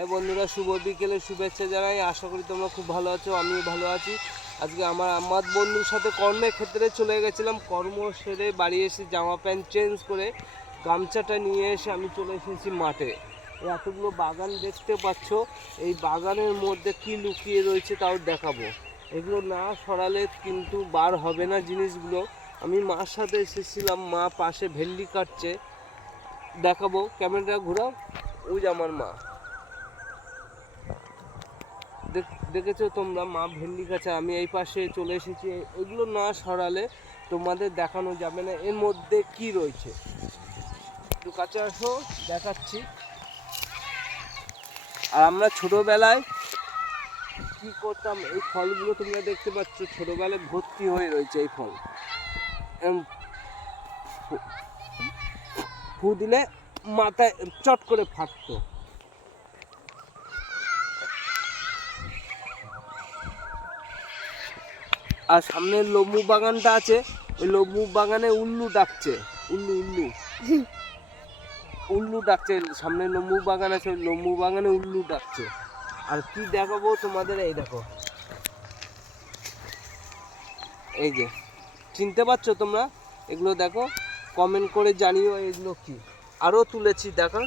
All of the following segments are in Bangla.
হাই বন্ধুরা, শুভ বিকেলের শুভেচ্ছা জানাই। আশা করি তোমরা খুব ভালো আছো, আমিও ভালো আছি। আজকে আমার বন্ধুর সাথে কর্মক্ষেত্রে চলে গেছিলাম। কর্ম সেরে বাড়ি এসে জামা প্যান্ট চেঞ্জ করে গামছাটা নিয়ে এসে আমি চলে এসেছি মাঠে। এতগুলো বাগান দেখতে পাচ্ছ, এই বাগানের মধ্যে কি লুকিয়ে রয়েছে তাও দেখাবো। এগুলো না সরালে কিন্তু বার হবে না জিনিসগুলো। আমি মার সাথে এসেছিলাম, মা পাশে ভেন্ডি কাটছে, দেখাবো। ক্যামেরাটা ঘোরাও, ওই যে আমার মা, দেখেছো তোমরা, মা ভেন্ডি কাছে, আমি এই পাশে চলে এসেছি। এগুলো না সরালে তোমাদের দেখানো যাবে না এর মধ্যে কি রয়েছে। একটু কাছে আসো, দেখাচ্ছি। আর আমরা ছোটোবেলায় কি করতাম, এই ফলগুলো তোমরা দেখতে পাচ্ছ, ছোটোবেলায় ভর্তি হয়ে রয়েছে এই ফল। ফু দিলে মাথায় চট করে ফাটতো। আর সামনের লেবু বাগানটা আছে, ওই লেবু বাগানে উল্লু ডাকছে, উল্লু উল্লু উল্লু ডাকছে। সামনে লেবু বাগান আছে, ওই লেবু বাগানে উল্লু ডাকছে। আর কি দেখাবো তোমাদের, এই দেখো, এই যে, চিনতে পারছো তোমরা? এগুলো দেখো, কমেন্ট করে জানিও এগুলো কি। আরও তুলেছি, দেখো,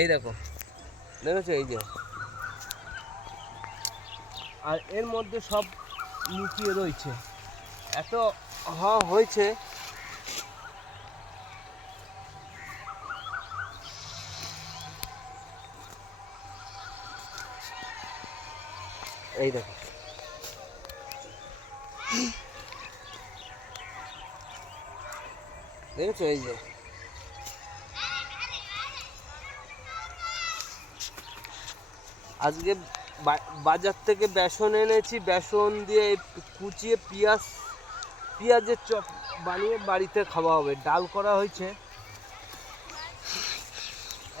এই দেখো, দেখেছো, এই যে। আর এর মধ্যে সব লুকিয়ে রয়েছে, এত হয়েছে। এই দেখো, দেখেছো, এই যে। আজকে বাজার থেকে বেসন এনেছি, বেসন দিয়ে কুচিয়ে পেঁয়াজের চপ বানিয়ে বাড়িতে খাওয়া হবে। ডাল করা হয়েছে,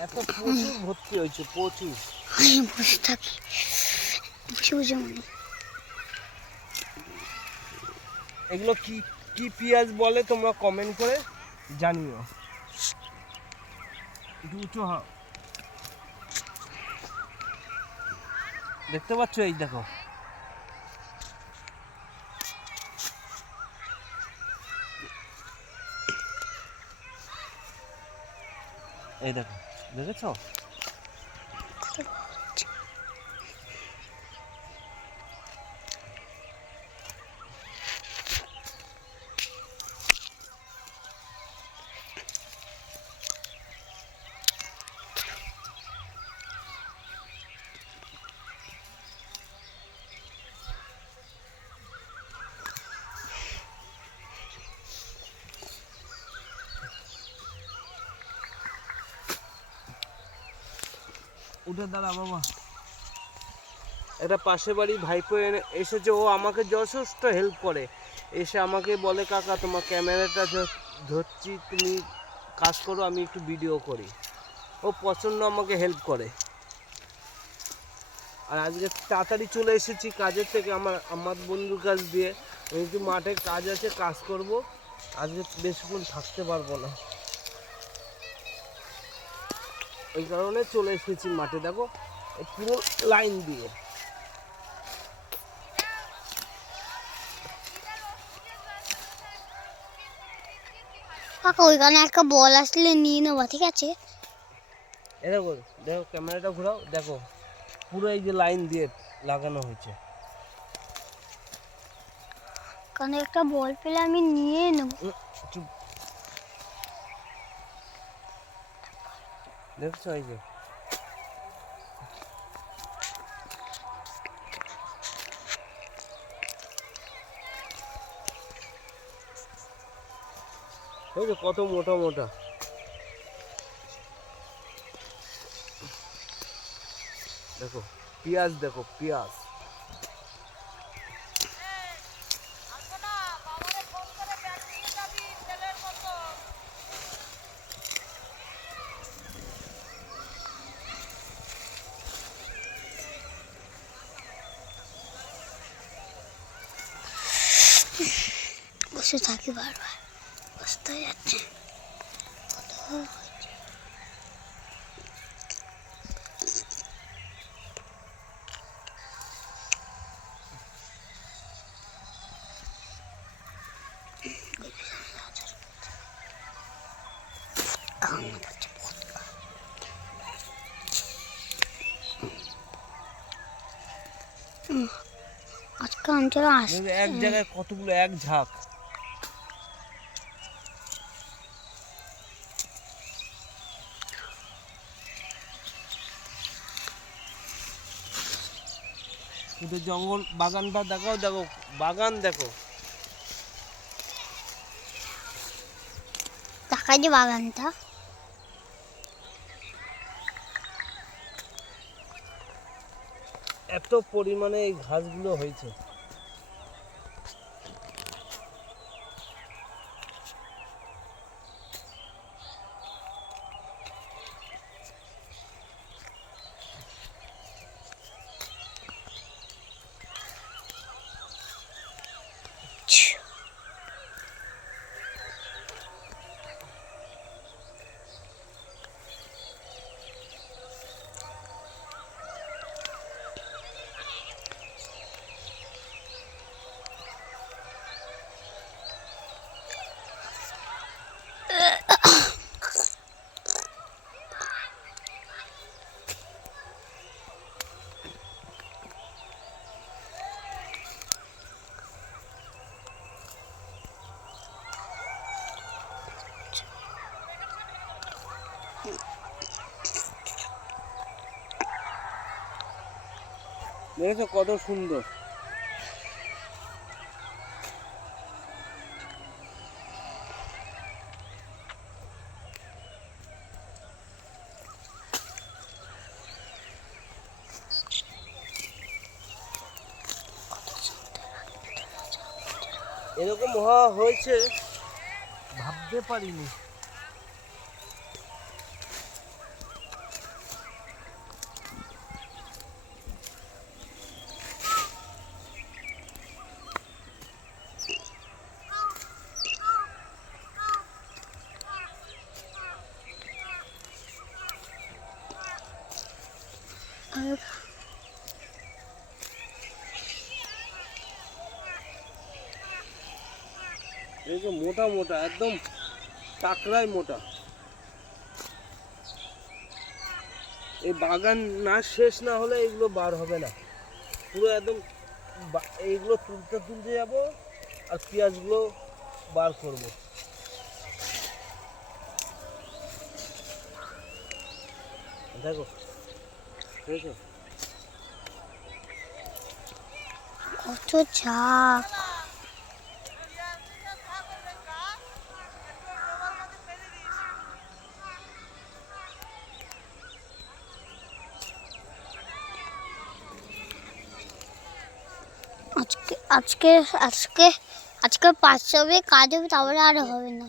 এত প্রচুর ভর্তি হয়েছে, প্রচুর। বসে থাকি, এগুলো কি কি পেঁয়াজ বলে তোমরা কমেন্ট করে জানিও। একটু উঁচু হও, দেখতে পাচ্ছ, এই দেখো, এই দেখো, দেখেছো? উঠে দাঁড়া বাবা। একটা পাশে বাড়ি ভাইপো এসেছে, ও আমাকে যথেষ্ট হেল্প করে। এসে আমাকে বলে, কাকা তোমার ক্যামেরাটা ধরছি, তুমি কাজ করো, আমি একটু ভিডিও করি। ও প্রচণ্ড আমাকে হেল্প করে। আর আজকে তাড়াতাড়ি চলে এসেছি কাজের থেকে, আমার বন্ধুর কাছ দিয়ে। একটু মাঠে কাজ আছে, কাজ করব। আজকে বেশিক্ষণ থাকতে পারবো না, ওই কারণে চলে এসেছি মাঠে। দেখো, পুরো লাইন দিয়ে। কাকা ওইখানে একটা বল আসলে নিয়ে নেবো, ঠিক আছে? এ দেখো, দেখো, ক্যামেরাটা ঘোরাও, দেখো, পুরো এই যে লাইন দিয়ে লাগানো হয়েছে। কারণ একটা বল পেলে আমি নিয়ে নেবো। চুপ, দেখছো, এই যে। ওই যে কত মোটা মোটা, দেখো পেঁয়াজ, দেখো পেঁয়াজ। বসে থাকি, বারবার বসতে যাচ্ছে। গামছা এক জায়গায় কতগুলো এক ঝাঁক। কিন্তু জঙ্গল বাগানটা দেখাও, দেখো বাগান দেখো। দেখা যে বাগানটা এত পরিমাণে এই ঘাসগুলো হয়েছে। দেখেছো কত সুন্দর। এরকম হওয়া হয়েছে ভাবতে পারিনি। এই যে মোটা মোটা একদম টাকরাই মোটা। এই বাগান না শেষ না হলে এগুলো বার হবে না, পুরো একদম এইগুলো তুলতে তুলতে যাবো আর পেঁয়াজগুলো বার করবো। দেখো দেখেছো কত ঝাঁক। আজকে আজকে আজকে আজকে 500 হবে, কাজ হবে, তারপরে আর হবে না।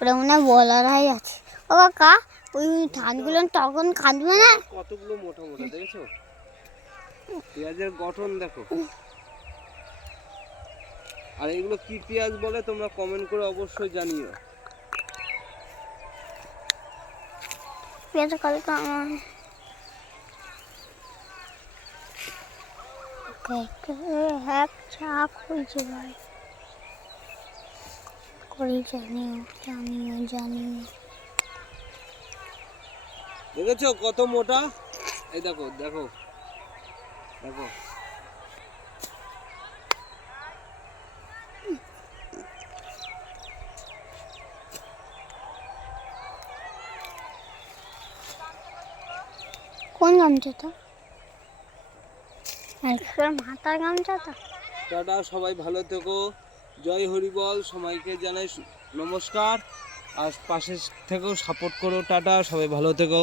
ওটা মনে হয় বলারাই আছে। ও কাকা, ওই ধানগুলো তখন কাঁদবে না? কতগুলো মোটা মোটা দেখেছো, পেঁয়াজের গঠন দেখো। আর এগুলো কি পেঁয়াজ বলে তোমরা কমেন্ট করে অবশ্যই জানিও। পেঁয়াজ কালকে এক চাপ হয়েছে ভাই। করে জানিও জানিও জানিও। দেখেছো কত মোটা, এই দেখো দেখো দেখো। কোন গামছাটা? মাথার গামছাটা। টাটা, সবাই ভালো থেকো, জয় হরিবল, সবাইকে জানাই নমস্কার। আর পাশে থেকেও সাপোর্ট করো। টাটা, সবাই ভালো থেকো।